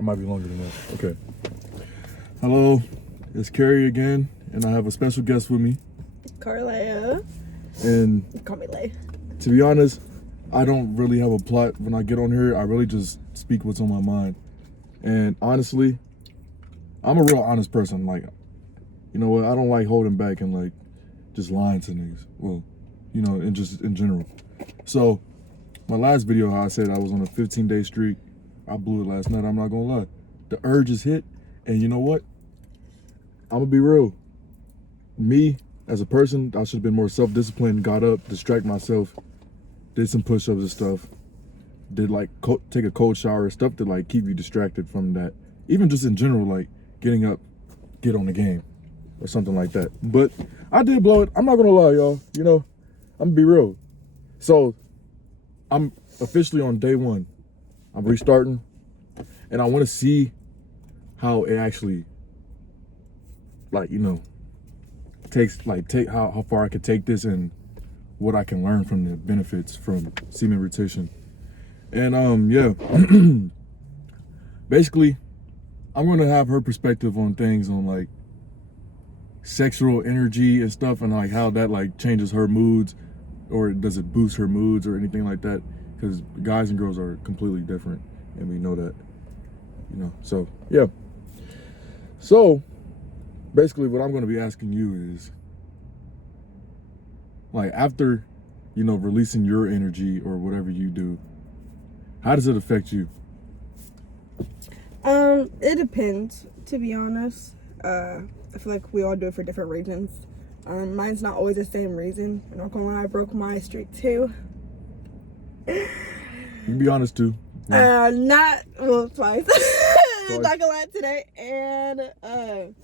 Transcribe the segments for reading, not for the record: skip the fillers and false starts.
It might be longer than that. Okay. Hello, it's Carrie again, and I have a special guest with me. Carlea. And Call me Lay. to be honest, I don't really have a plot when I get on here. I really just speak what's on my mind. And honestly, I'm a real honest person. Like, you know what? I don't like holding back and like just lying to niggas. Well, you know, and just in general. So, my last video, how I said I was on a 15-day streak, I blew it last night. I'm not gonna lie. The urge is hit, and you know what? I'm gonna be real. Me, as a person, I should have been more self-disciplined, got up, distract myself, did some push-ups and stuff, did like take a cold shower, stuff to like keep you distracted from that. Even just in general, like getting up, get on the game or something like that. But I did blow it. I'm not gonna lie, y'all. You know, I'm gonna be real. So I'm officially on day one. I'm restarting, and I want to see how it actually, like, you know, take how far I could take this and what I can learn from the benefits from semen retention. And yeah, basically, I'm gonna have her perspective on things, on like sexual energy and stuff, and like how that like changes her moods, or does it boost her moods or anything like that? Because guys and girls are completely different, and we know that, you know. So yeah. So basically, what I'm going to be asking you is, like, after, you know, releasing your energy or whatever you do, how does it affect you? It depends, to be honest. I feel like we all do it for different reasons. Mine's not always the same reason. I'm not gonna lie, I broke my streak too. You can be honest too. Twice. Not gonna lie, today and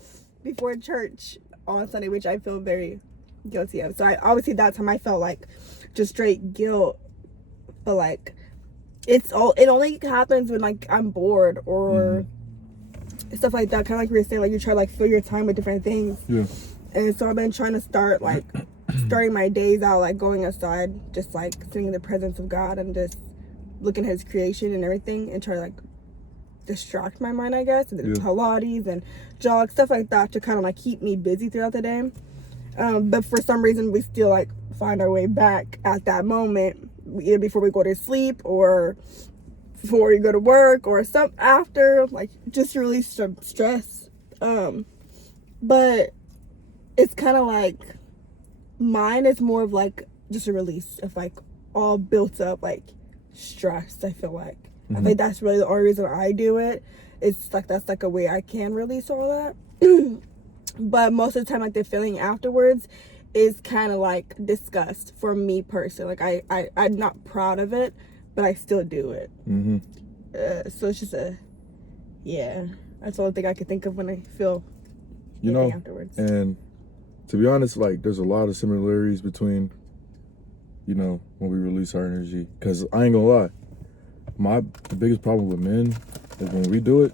before church on Sunday, which I feel very guilty of. So I obviously that time I felt like just straight guilt, but like it only happens when like I'm bored or stuff like that. Kind of like we were saying, like you try to like fill your time with different things. Yeah. And so I've been trying to start like starting my days out like going outside, just like sitting in the presence of God and just looking at His creation and everything, and try to like distract my mind, I guess, and then Pilates and jog, stuff like that, to kind of like keep me busy throughout the day. But for some reason we still like find our way back at that moment, either before we go to sleep or before we go to work or some after, like just to release some stress. But it's kind of like mine is more of like just a release of like all built up like stress. I feel like I think that's really the only reason I do it. It's like that's like a way I can release all that. But most of the time, like the feeling afterwards is kind of like disgust for me personally. Like I'm not proud of it, but I still do it. So it's just that's the only thing I can think of when I feel afterwards. And to be honest, like there's a lot of similarities between, you know, when we release our energy. Because I ain't gonna lie, the biggest problem with men is when we do it,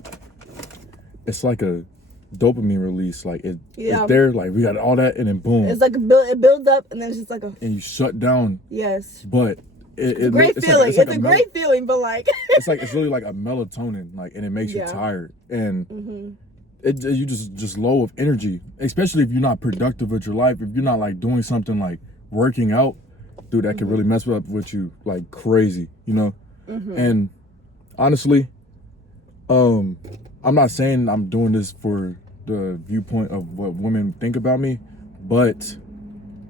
it's like a dopamine release. Like it's there, like we got all that, and then boom, it's like it builds up, and then it's just like and you shut down. Yes, but it's a great feeling. It's a great feeling, but like it's really like a melatonin, like, and it makes you tired, and you just low of energy, especially if you're not productive with your life. If you're not like doing something like working out, dude, that can really mess up with you like crazy, you know. And honestly, I'm not saying I'm doing this for the viewpoint of what women think about me, but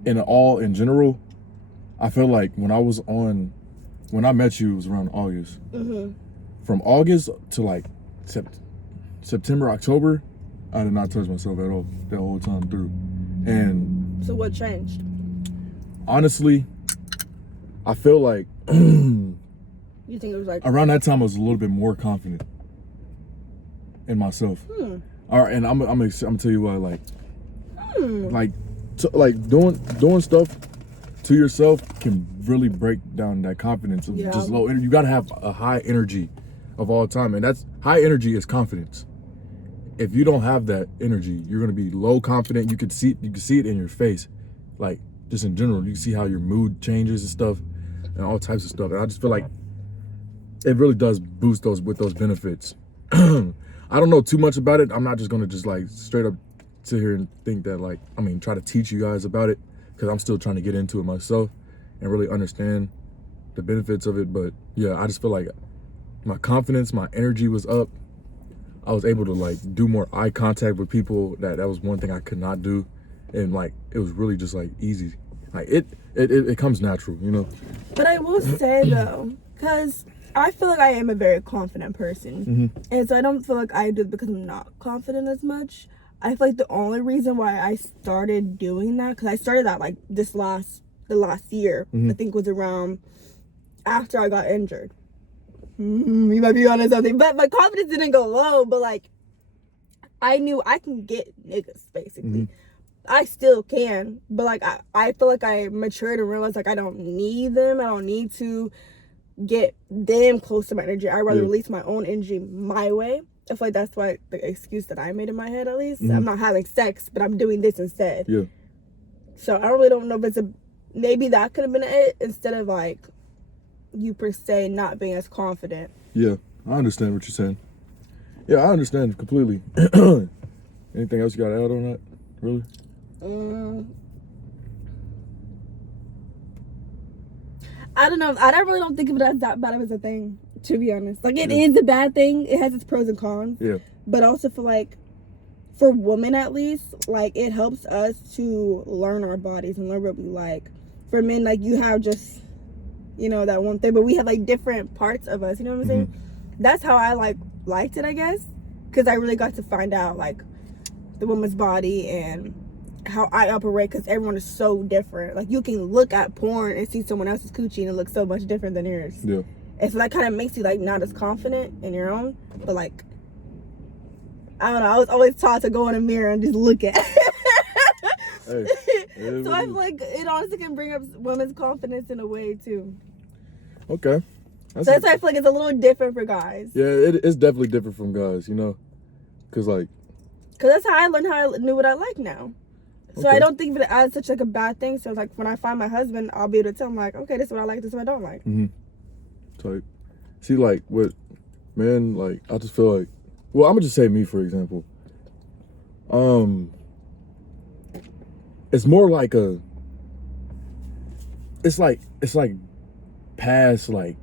in general, I feel like when I met you, it was around August. From August to like September, October, I did not touch myself at all that whole time through. And so what changed? Honestly, I feel like you think it was like around that time I was a little bit more confident in myself. All right, and I'm gonna tell you why. Like doing stuff to yourself can really break down that confidence of just low energy. You gotta have a high energy of all time, and that's high energy is confidence. If you don't have that energy, you're gonna be low confident. You can see it in your face, like just in general. You can see how your mood changes and stuff, and all types of stuff. And I just feel like it really does boost those benefits. I don't know too much about it. I'm not just gonna just like straight up sit here and think that like, I mean, try to teach you guys about it, because I'm still trying to get into it myself and really understand the benefits of it. But yeah, I just feel like my confidence, my energy was up. I was able to like do more eye contact with people. That was one thing I could not do. And like, it was really just like easy. Like it comes natural, you know? But I will say though, because I feel like I am a very confident person. And so I don't feel like I do it because I'm not confident as much. I feel like the only reason why I started doing that, because I started that like the last year, I think was around after I got injured. You might be honest something, but my confidence didn't go low, but like I knew I can get niggas basically. I still can, but like I feel like I matured and realized like I don't need them. I don't need to get them close to my energy. I'd rather release my own energy my way. I feel like that's why the excuse that I made in my head, at least. I'm not having sex, but I'm doing this instead. Yeah. So I really don't know if maybe that could have been it, instead of like you per se not being as confident. Yeah, I understand what you're saying. Yeah, I understand completely. Anything else you got to add on that? Really? I don't know. I really don't think of it as that bad of a thing, to be honest. Like, it is a bad thing. It has its pros and cons. Yeah. But also for women at least, like, it helps us to learn our bodies and learn what we like. For men, like, you have just, you know, that one thing, but we have like different parts of us, you know what I'm saying? That's how I liked it, I guess, because I really got to find out like the woman's body and how I operate, because everyone is so different. Like, you can look at porn and see someone else's coochie and it looks so much different than yours. Yeah. And so that kind of makes you like not as confident in your own, but like, I don't know, I was always taught to go in a mirror and just look at Hey, so I feel like it honestly can bring up women's confidence in a way too. Okay. So that's why I feel like it's a little different for guys. Yeah, it's definitely different from guys, you know? Because that's how I learned how I knew what I like now. So Okay. I don't think of it as such like a bad thing. So like when I find my husband, I'll be able to tell him like, okay, this is what I like, this is what I don't like. Type. See, like, with men, like, I just feel like, well, I'm gonna just say me, for example. It's more like it's like past, like,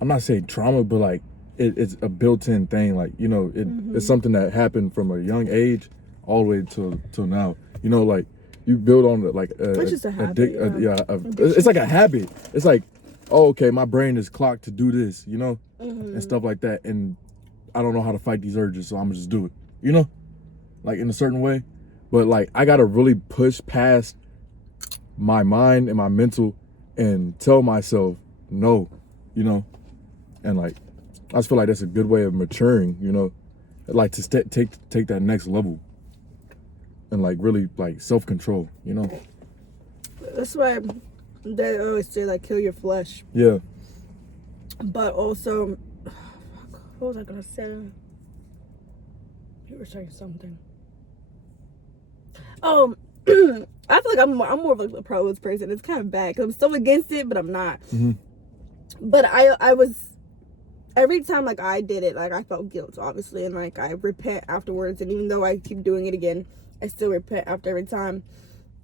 I'm not saying trauma, but like it's a built-in thing. Like, you know, it's something that happened from a young age all the way till now. You know, like, you build on like Which is a habit. It's like a habit. It's like, oh, okay, my brain is clocked to do this, you know, and stuff like that, and I don't know how to fight these urges, so I'm gonna just do it, you know, like in a certain way. But like, I gotta really push past my mind and my mental and tell myself no, you know, and like, I just feel like that's a good way of maturing, you know, like to take that next level and like really like self-control, you know. That's why they always say like kill your flesh. Yeah. But also, what was I gonna say? You were saying something. Oh, I feel like I'm more of like a pros person. It's kind of bad because I'm so against it, but I'm not. But I was, every time like I did it, like I felt guilt obviously, and like I repent afterwards. And even though I keep doing it again, I still repent after every time.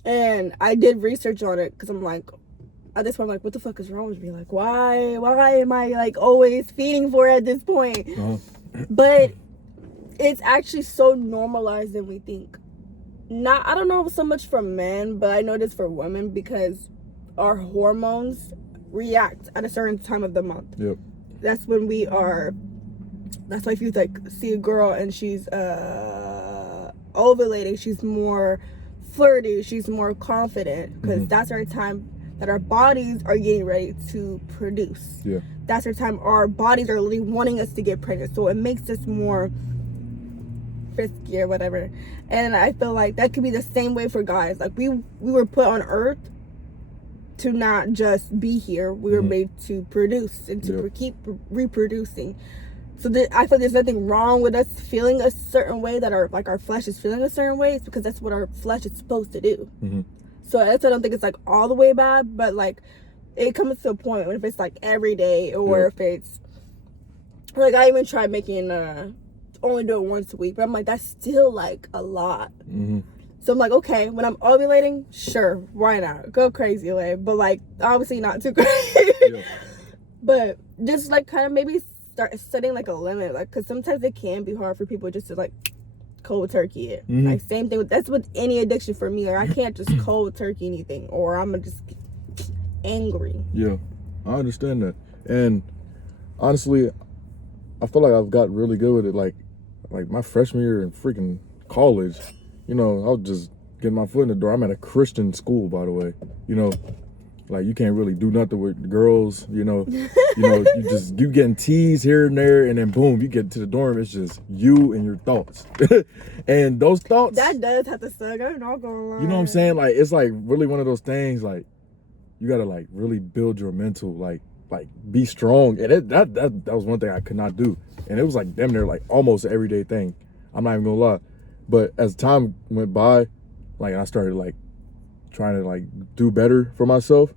And I did research on it because I'm like, at this point I'm like, what the fuck is wrong with me? Like, why am I like always feeding for it at this point? But it's actually so normalized than we think. I don't know so much for men, but I know this for women because our hormones react at a certain time of the month. Yep. That's when that's why if you like see a girl and she's ovulating, she's more flirty, she's more confident, because that's our time that our bodies are getting ready to produce. Yeah. That's our time our bodies are really wanting us to get pregnant, so it makes us more frisky or whatever. And I feel like that could be the same way for guys. Like, we were put on earth to not just be here. We were made to produce and to keep reproducing. So I feel there's nothing wrong with us feeling a certain way, that our flesh is feeling a certain way. It's because that's what our flesh is supposed to do. So that's why I don't think it's like all the way bad, but like it comes to a point when if it's like every day, or if it's like, I even tried making only do it once a week. But I'm like, that's still like a lot. Mm-hmm. So I'm like, okay, when I'm ovulating, sure, why not? Go crazy, like, but like, obviously not too crazy. Yeah. But just like kind of maybe start setting like a limit, like, because sometimes it can be hard for people just to like cold turkey it. Mm-hmm. Like, same thing that's with any addiction for me. Like, I can't just cold turkey anything, or I'm gonna just get angry. Yeah, I understand that. And honestly, I feel like I've got really good with it. Like my freshman year in freaking college, you know, I was just getting my foot in the door. I'm at a Christian school, by the way. You know, like you can't really do nothing with girls. You know, you getting teased here and there, and then boom, you get to the dorm. It's just you and your thoughts, and those thoughts. That does have to suck. I'm not gonna lie. You know what I'm saying? Like it's like really one of those things. Like you gotta like really build your mental like be strong. And that was one thing I could not do. And it was like damn near like almost an everyday thing. I'm not even gonna lie. But as time went by, like I started like trying to like do better for myself.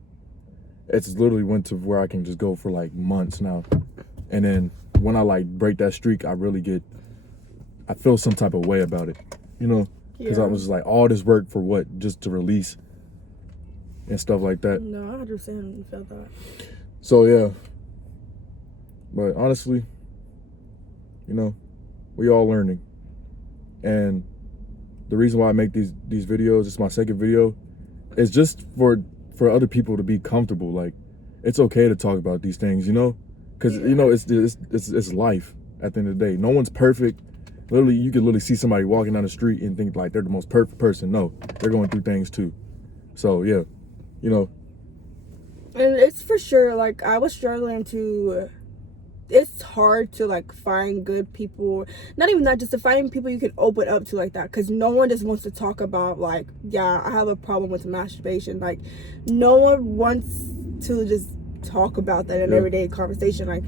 It's literally went to where I can just go for like months now. And then when I like break that streak, I feel some type of way about it, you know? Because I was just like, all this work for what? Just to release and stuff like that. No, I understand. Felt that. So yeah. But honestly, you know, we all learning. And the reason why I make these videos, it's my second video, is just for other people to be comfortable. Like, it's okay to talk about these things, you know? Because, you know, it's life at the end of the day. No one's perfect. Literally, you could literally see somebody walking down the street and think like they're the most perfect person. No, they're going through things too. So, yeah, you know. And it's for sure, like, I was struggling to... It's hard to like find good people, not even that, just to find people you can open up to like that, because no one just wants to talk about like, yeah, I have a problem with masturbation. Like, no one wants to just talk about that in everyday conversation. Like,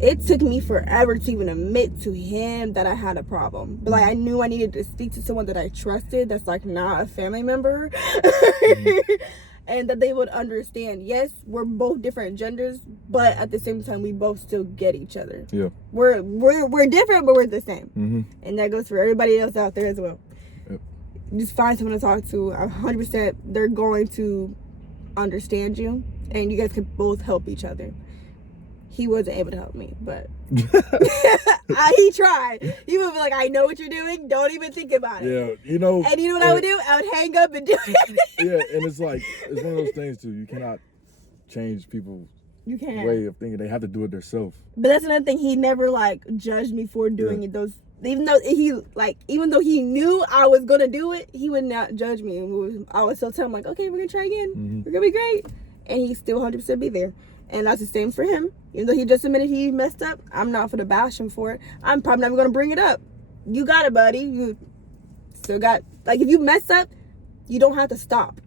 it took me forever to even admit to him that I had a problem, but like I knew I needed to speak to someone that I trusted, that's like not a family member. And that they would understand, yes, we're both different genders, but at the same time, we both still get each other. Yeah. We're different, but we're the same. Mm-hmm. And that goes for everybody else out there as well. Yep. Just find someone to talk to. 100%, they're going to understand you, and you guys can both help each other. He wasn't able to help me, but he tried. He would be like, I know what you're doing. Don't even think about it. Yeah, you know. And you know what I would do? I would hang up and do it. Yeah, and it's like, it's one of those things too. You cannot change people's way of thinking. They have to do it themselves. But that's another thing. He never like judged me for doing it. Even though he knew I was gonna do it, he would not judge me. I would still tell him like, okay, we're gonna try again. Mm-hmm. We're gonna be great. And he still 100% be there. And that's the same for him. Even though he just admitted he messed up, I'm not gonna bash him for it. I'm probably not even gonna bring it up. You got it, buddy. You still got, like, if you mess up, you don't have to stop.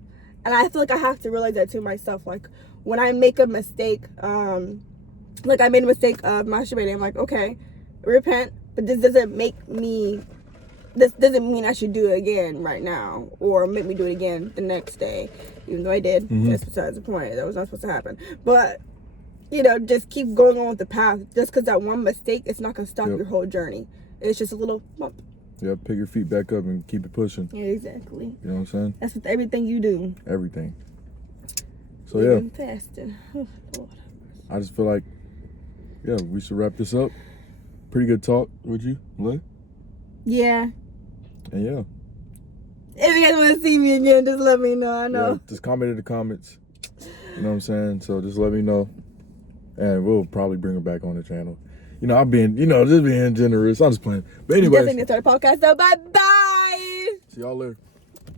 And I feel like I have to realize that to myself. Like, when I make a mistake, like I made a mistake of masturbating, I'm like, okay, repent, but this doesn't mean I should do it again right now, or make me do it again the next day, even though I did. Mm-hmm. That's besides the point. That was not supposed to happen. But, you know, just keep going on with the path. Just because that one mistake, it's not going to stop your whole journey. It's just a little bump. Yeah, pick your feet back up and keep it pushing. Yeah, exactly. You know what I'm saying? That's with everything you do. Everything. So, yeah. Fasting. Oh, Lord. I just feel like, yeah, we should wrap this up. Pretty good talk with you, Lay. Yeah. And yeah. If you guys want to see me again, just let me know. I know. Yeah, just comment in the comments. You know what I'm saying? So just let me know. And we'll probably bring her back on the channel. You know, I'm being, just being generous. I'm just playing. But anyway. Definitely start a podcast, though. Bye-bye. See y'all later.